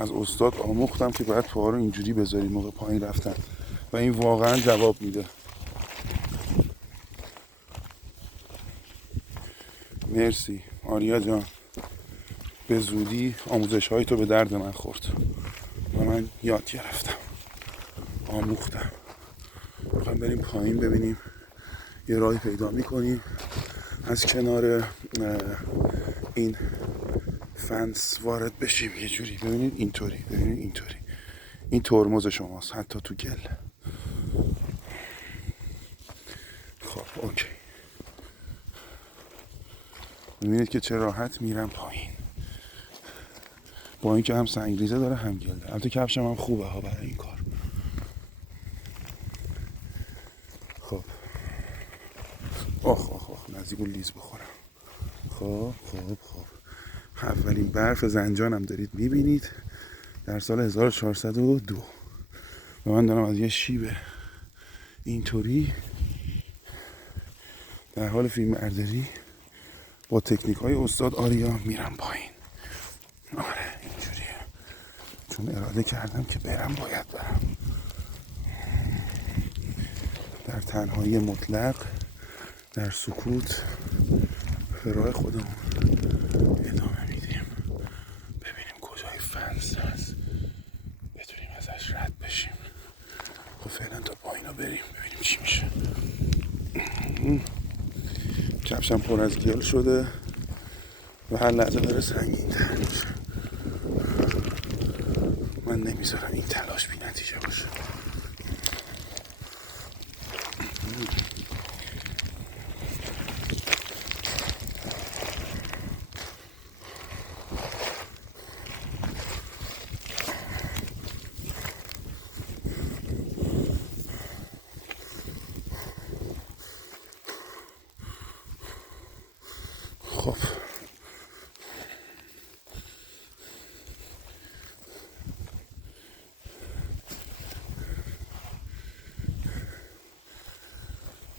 از استاد آموختم که باید پاها رو اینجوری بذاری موقع پایین رفتن و این واقعا جواب میده. مرسی آریا جان، به زودی آموزش های تو به درد من خورد و من یاد گرفتم، آموختم. میخوایم بریم پایین ببینیم یه راهی پیدا میکنیم از کنار این فنس وارد بشیم یه جوری. ببینید اینطوری، ببینید اینطوری، این ترمز شماست حتی تو گل. خب اوکی، ببینید که چه راحت میرم پایین، با اینکه هم سنگریزه داره هم گل داره. البته کفشم هم خوبه ها برای این کار. خب آخ نزدیک لیز بخورم. خب اولین برف زنجانم دارید میبینید در سال 1402 و من دارم از یه شیب اینطوری در حال فیلم برداری با تکنیک های استاد آریا میرم پایین. آره اینجوریه، چون اراده کردم که برم، باید برم. در تنهایی مطلق، در سکوت به راه خودمون ادامه میدیم، ببینیم کجای فنس هست بتونیم ازش رد بشیم. خب فعلا تا پایینا بریم ببینیم چی میشه. کفشم پر از گل شده و هر لحظه داره سنگین تر میشه. من نمیذارم این تلاش بی نتیجه باشه.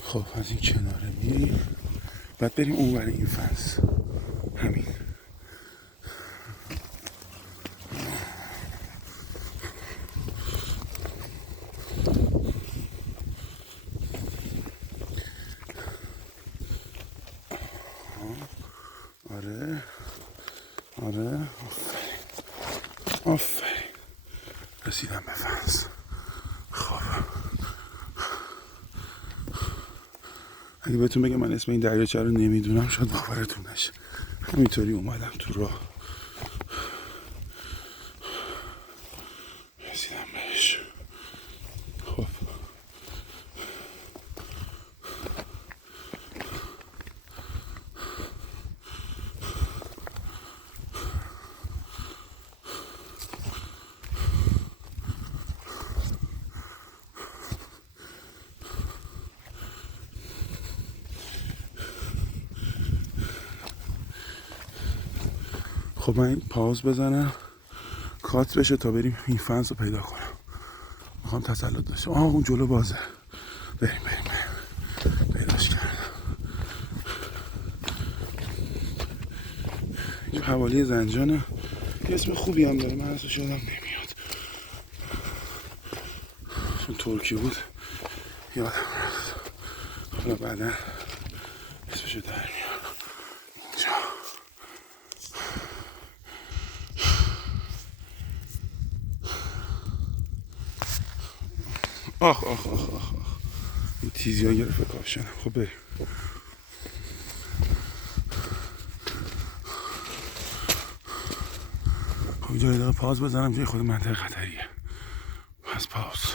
خب از این کناره میریم، بعد بریم اون ور این فنس. همین. آره آفرین رسیدم به فنس. خب اگه بهتون بگم من اسم این دریاچه رو نمیدونم شاید باورتون نشه. همینطوری اومدم تو راه رسیدم بهش. خب خب من پاوز بزنم کات بشه تا بریم این فنس رو پیدا کنم. میخوام تسلط داشته. اون جلو بازه. بریم پیداش کردم. اینجا حوالی زنجانه، اسم خوبی هم داره، من اسمش یادم نمیاد چون ترکی بود یادم رفت. حالا بعدا اسمشو در میارم. اینجا آخ این تیزی ها گرفت کافشنم. خب بریم. خب جای داره پاوز بزنم، جای خود منطقه خطریه، پس پاوز.